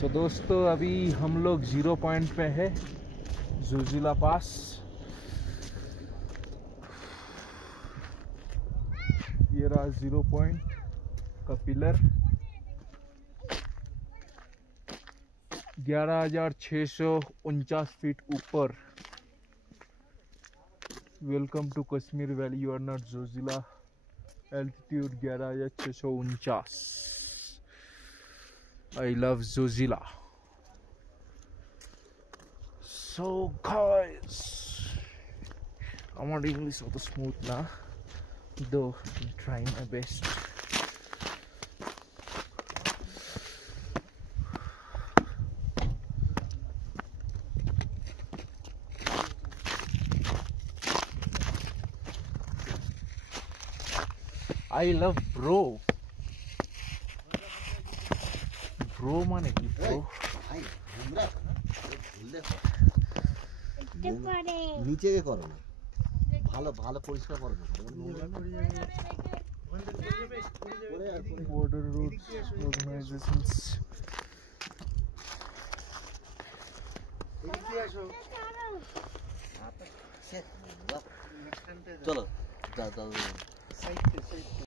तो दोस्तों अभी हम लोग 0 पॉइंट पे है, जोजिला पास। ये रहा 0 पॉइंट का पिलर। 11,649 फीट ऊपर। Welcome to Kashmir valley, you are not Zojila. Altitude 11,649। I love Zozila. So guys, আমার English অত smooth না, though I'm trying my best. I love bro. Bro মানে কি bro? নিচে করো না, ভালো ভালো পরিষ্কার করো না। Border roads organizations. চলো যাও যাও।